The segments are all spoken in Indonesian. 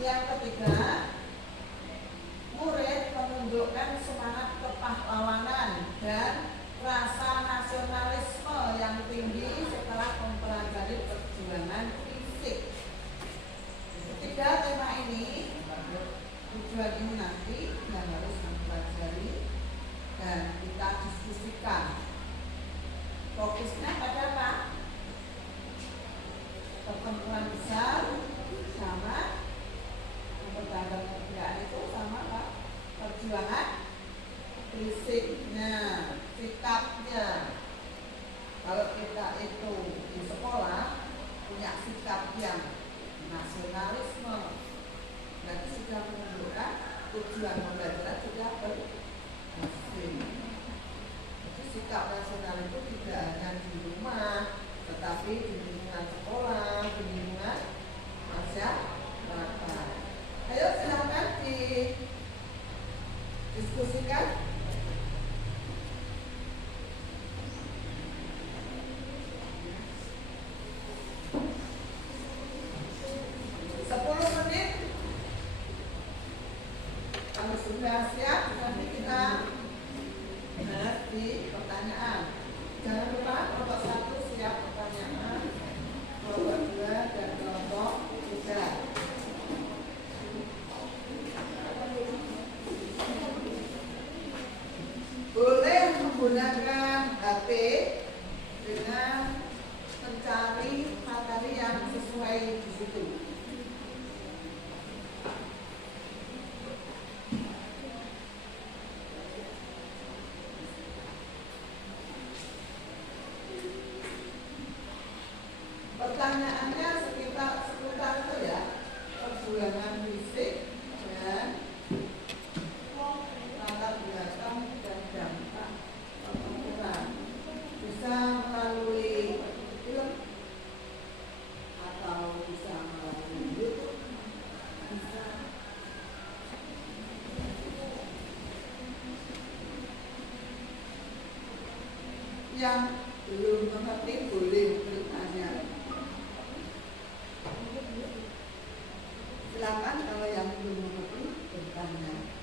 Yang ketiga, murid menunjukkan semangat kepahlawanan dan rasa nasionalisme yang tinggi setelah mempelajari perjuangan fisik. Ketiga tema ini, tujuan ini nanti yang harus dipelajari dan kita diskusikan. Fokusnya pada apa? Pertempuran besar sama perdagangan kerjaan itu sama apa? Perjuangan fisiknya, sikapnya. Kalau kita itu di sekolah punya sikap yang nasionalisme, berarti sudah menunjukkan tujuan pembelajaran sudah berhasil. Jadi sikap nasional itu tidak hanya di rumah, tetapi di lingkungan sekolah, di lingkungan masyarakat. Ayo silakan didiskusikan. Kalau sudah siap, nanti kita di pertanyaan. Jangan lupa kelompok 1 siap pertanyaan, kelompok 2 dan kelompok 3. Boleh menggunakan HP dengan mencari materi yang sesuai di situ. Pertanyaannya seputar itu ya, perjuangan fisik dan latar belakang dan dampak pertempuran. Bisa melalui film atau bisa melalui YouTube, bisa. Yang belum mengerti boleh bertanya. Silakan kalau yang belum mengerti bertanya.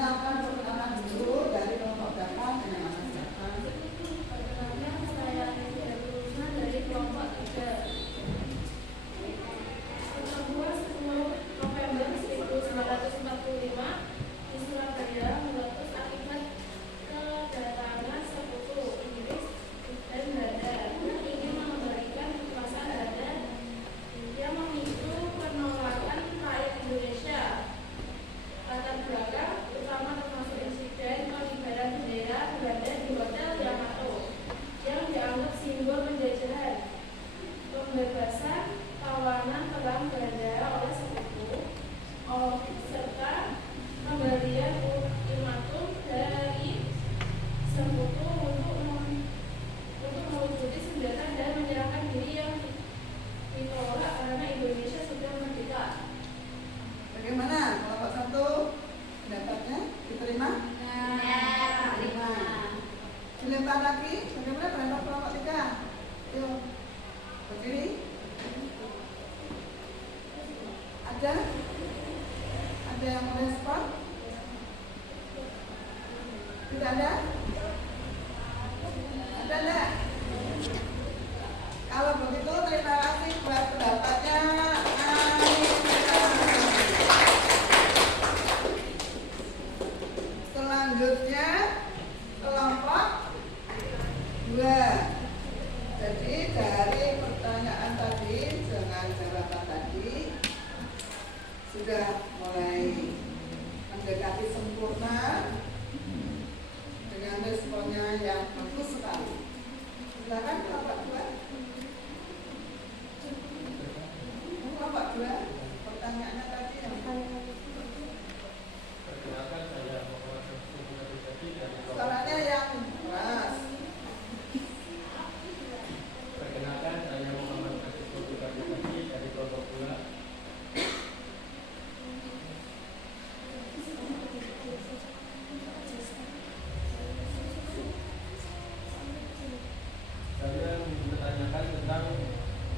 Perkenalkan dulu dari kelompok berapa dengan anak siapa? Perkenalkan, saya Nadia Rusna dari kelompok 3. Pertemuan 10 November 1945 di Surabaya meletus akibat kedatangan sekutu Inggris dan Belanda yang ingin mengembalikan kekuasaan Belanda yang memicu penolakan rakyat Indonesia. Latar belakang utama termasuk insiden pengibaran bendera Belanda di Hotel Yamato yang dianggap simbol penjajahan, pembebasan tawanan perang Belanda oleh sekutu, serta pemberian ultimatum dari sekutu untuk mewujudi senjata dan menyerahkan diri yang ditolak karena Indonesia sudah merdeka. Bagaimana kelompok 1 pendapatnya diterima? Diterima. Dilempar lagi. Bagaimana pendapat kelompok 3? Yuk, berdiri. Ada yang merespon? Tidak ada? Ada enggak? Kalau begitu terima kasih buat pendapatnya. Selanjutnya kelompok 2. Jadi dari pertanyaan tadi dengan jawaban tadi sudah mulai mendekati sempurna dengan responnya yang bagus sekali. Silakan kelompok 2. Kelompok 2 pertanyaannya tadi yang Perkenalkan, saya Muhammad Syamsuddin Abidjati dari suaranya yang keras. Perkenalkan, saya Muhammad Syamsuddin Abidjati dari kelompok 2. Saya bertanyakan tentang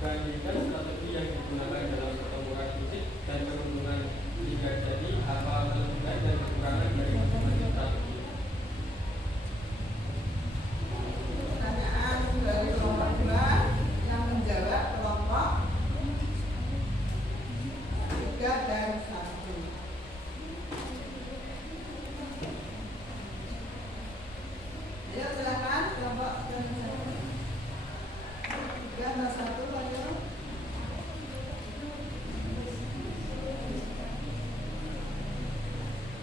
perbandingan strategi yang digunakan dalam pertempuran fisik dan perundungan liga. Jadi, apa kelebihan dan kekurangan dari masing-masing strategi? Pertanyaan dari kelompok 2 yang menjawab kelompok 3 dan 1. Ayo silakan kelompok 3 dan 1. 3 dan 1 ayo.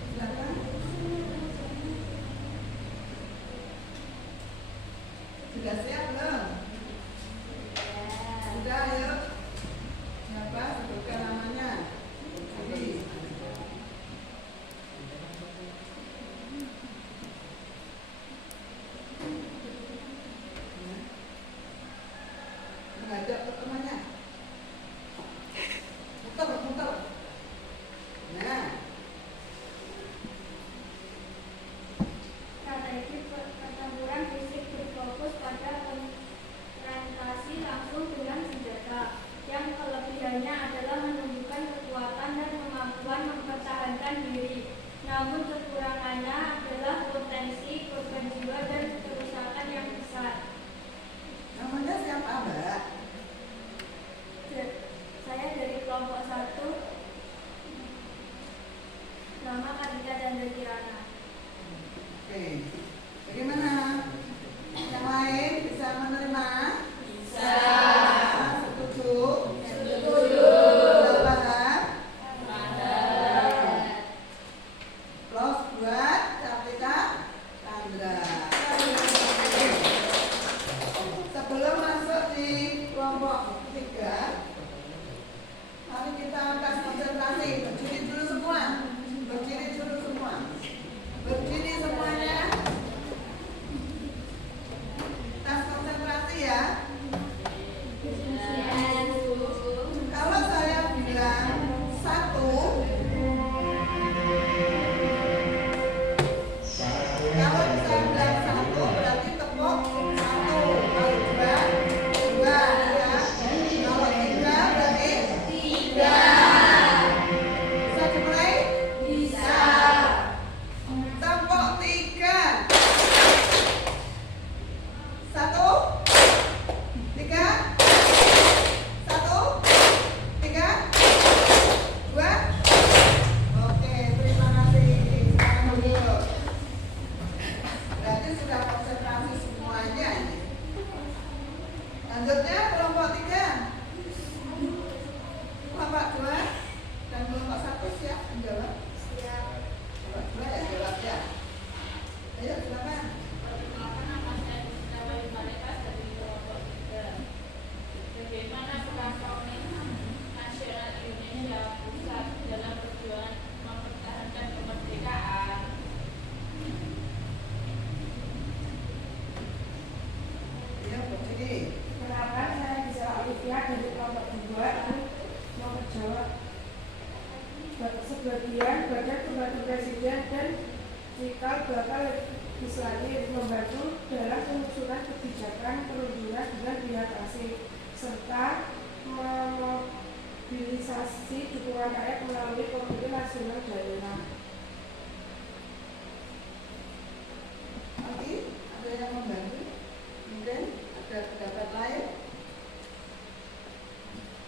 Silakan. Sudah siap belum? Sudah, ayo. Siapa? Sebutkan namanya. Adi. Menghadap ke temannya. Muter. Nah, Strategi pertempuran fisik berfokus pada cikal bakal legislatif, membantu dalam penyusunan kebijakan perundungan dengan pihak asing, serta memobilisasi dukungan rakyat melalui Komite Nasional Daerah. Lagi ada yang membantu? Mungkin ada pendapat lain?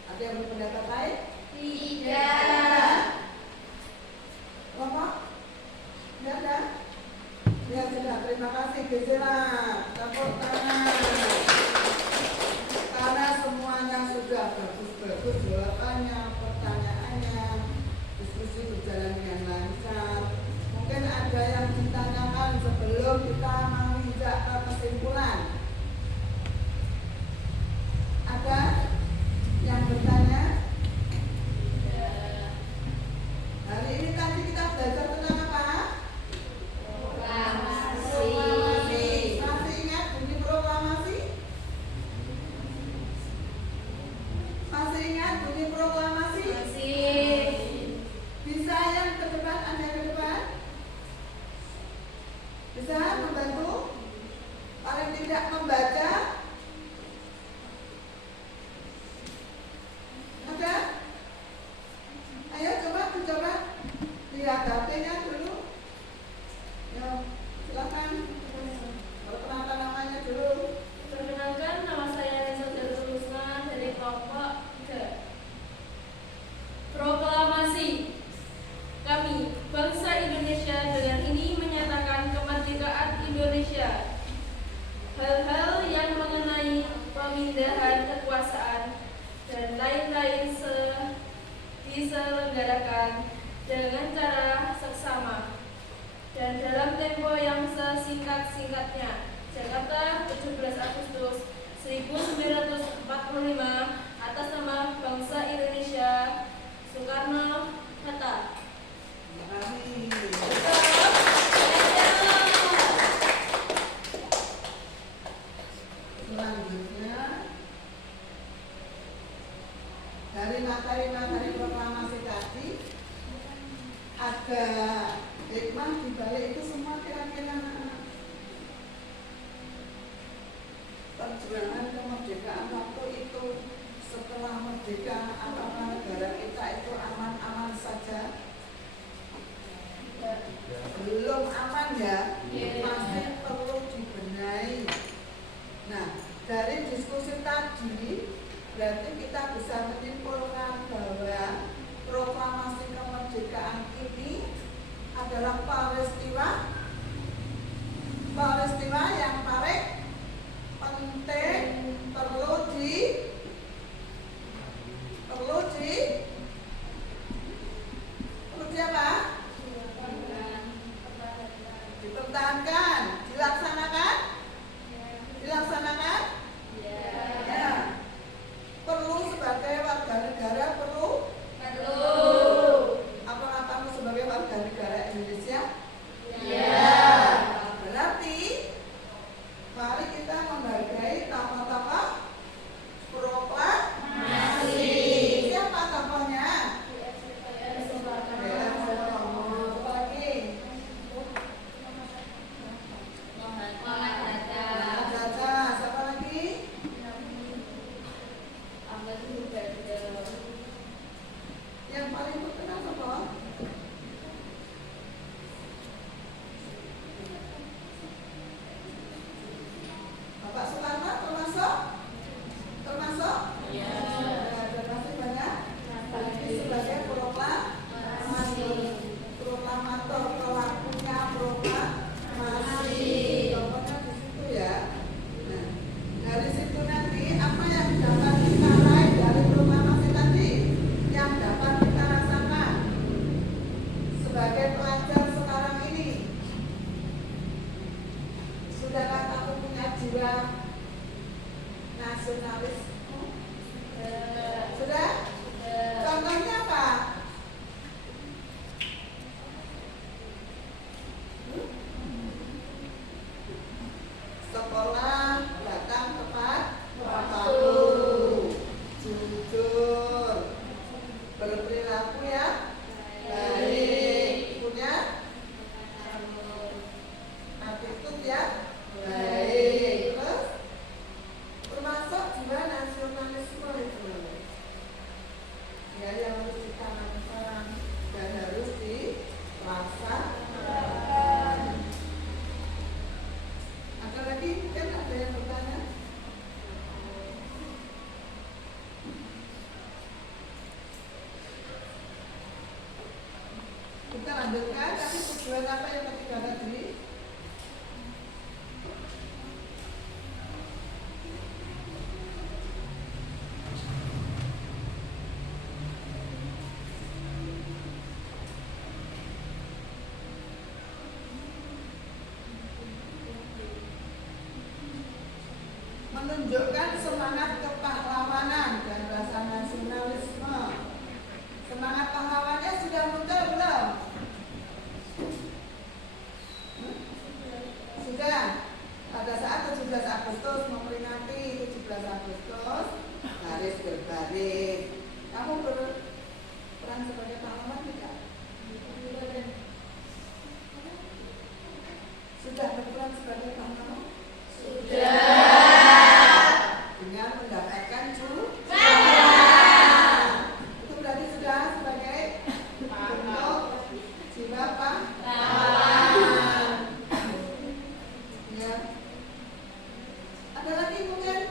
Ada yang berpendapat lain? Tidak. Bapak? Tidak ada? Ya sudah, terima kasih Gisela. Tepuk tangan. Karena semuanya sudah bagus-bagus jawabannya, pertanyaannya, diskusi berjalan dengan lancar. Mungkin ada yang ditanyakan sebelum kita menginjak ke kesimpulan. Ada yang bertanya? Hari ini tadi kita belajar tentang apa? Proklamasi. Masih ingat bunyi proklamasi? Masih ingat bunyi proklamasi? Masih. Bisa yang ke depan, ada yang ke depan? Bisa membantu? Paling tidak membaca? Ada? Ayo coba lihat HP-nya dulu. Ya, silakan. Perkenalkan namanya dulu. Perkenalkan, nama saya Nisa Rusna dari kelompok 3. Proklamasi. Kami, bangsa Indonesia, dengan ini menyatakan kemerdekaan Indonesia. Hal-hal yang mengenai pemindahan kekuasaan dan lain-lain diselenggarakan dengan cara seksama dan dalam tempo yang sesingkat-singkatnya. Jakarta, 17 Agustus 1945, atas nama bangsa Indonesia, Soekarno-Hatta. Terima kasih. Selanjutnya dari materi-materi proklamasi tadi ada hikmah di balik itu semua kira-kira perjuangan kemerdekaan waktu itu. Setelah merdeka, apakah negara kita itu aman-aman saja? Belum aman ya, masih perlu dibenahi. Nah, dari diskusi tadi berarti kita bisa menyimpulkan bahwa proklamasi kemerdekaan ini adalah peristiwa yang paling penting, perlu apa? Dipertahankan, dilaksanakan? Ya. Perlu sebagai warga negara, perlu? Apakah kamu sebagai warga negara Indonesia? Ya. Berarti mari kita menghargai tokoh-tokoh proklamasi. Siapa tokohnya? Lagi. menunjukkan semangat kepahlawanan dan rasa nasionalisme. Semangat pahlawannya sudah muncul belum? Sudah. Pada saat 17 Agustus memperingati 17 Agustus, baris berbaris. Kamu berperan sebagai pahlawan tidak? Sudah berperan sebagai pahlawan? Dengan mendapatkan itu berarti sudah sebagai bentuk jiwa pahlawan. Ya. Ada lagi mungkin?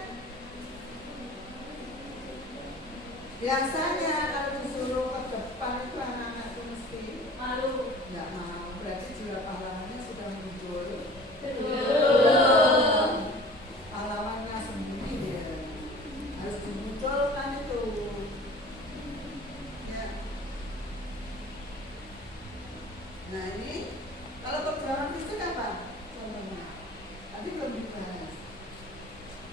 Biasanya kalau disuruh ke depan itu anak-anak itu mesti Malu. nggak mau. Berarti jiwa pahlawannya sudah muncul. Pahlawannya sendiri ya harus dimunculkan itu ya. Nah ini kalau perjuangan fisik apa contohnya? Tadi belum dibahas.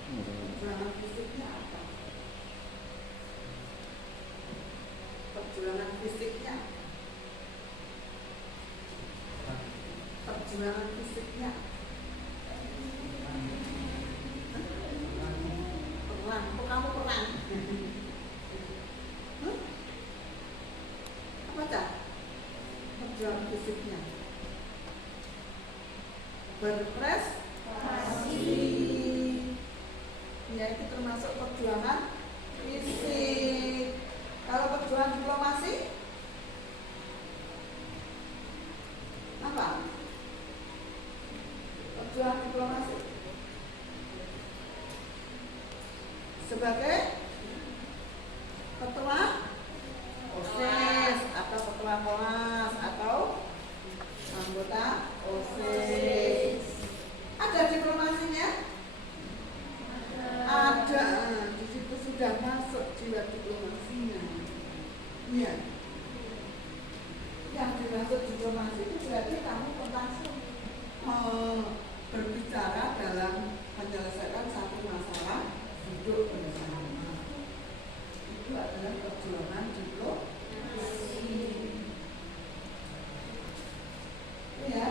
Perjuangan fisiknya apa? Perjuangan fisiknya. Perjuangan fisiknya. Perang, kamu perang. Apa cak? Perjuangan fisiknya. Berprestasi. Ya itu termasuk perjuangan fisik. Kalau perjuangan diplomasi, apa? Perjuangan diplomasi sebagai ketua OSIS atau ketua kelas atau anggota OSIS. Ada diplomasinya? Ada. Di situ sudah masuk jiwa diplomasinya. Iya. Yang dimaksud diplomasi itu berarti kamu langsung berbicara dalam menyelesaikan satu masalah hidup bersama. Itu adalah perjuangan diplomasi. Ya.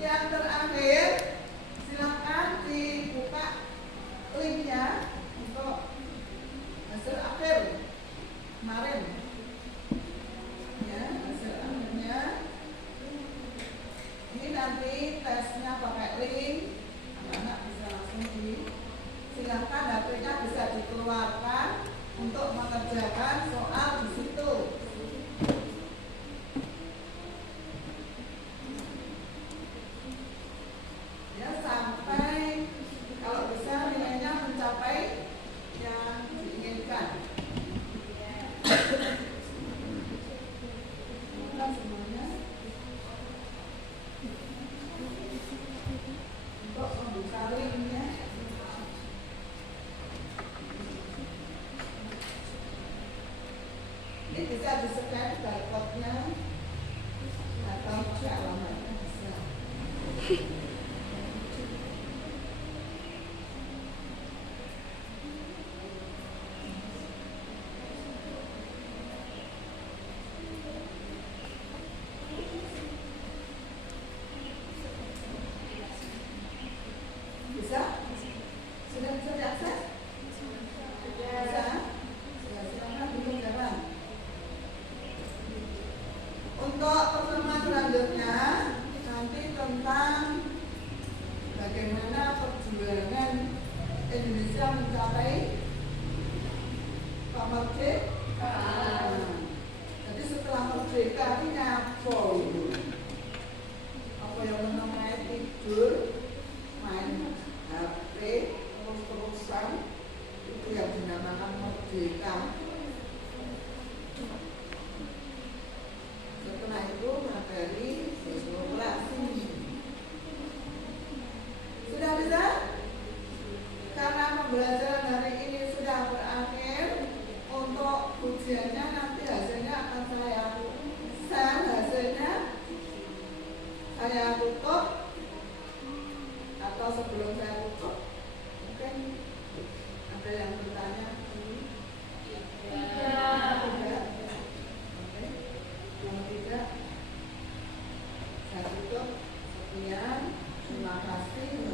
Yang terakhir, silakan dibuka linknya untuk hasil akhir kemarin. Ya, hasil akhirnya. Ini nanti tesnya pakai link, anak-anak bisa langsung silahkan HP-nya bisa dikeluarkan untuk mengerjakan soal di situ. Ya sampai kalau bisa nilainya mencapai yang diinginkan. Semoga semuanya untuk membuka linknya. Ini bisa di-scan barcode-nya atau cek alamatnya bisa. Bisa? Sudah bisa diakses? Bisa? Ya, silakan dulu jalan. Untuk pertemuan selanjutnya nanti tentang bagaimana perjuangan Indonesia mencapai kemerdekaan. Jadi setelah merdeka ini apa itu? Apa yang namanya tidur, main HP, terus-terusan, itu yang dinamakan merdeka. Setelah itu materi demokrasi. Sudah bisa? Karena pembelajaran hari ini sudah berakhir, untuk ujiannya nanti hasilnya akan saya share hasilnya. Saya tutup atau sebelum saya tutup mungkin Ada yang bertanya? Tidak. Tidak? Oke. Yang tidak? Saya tutup. Sekian. Terima kasih.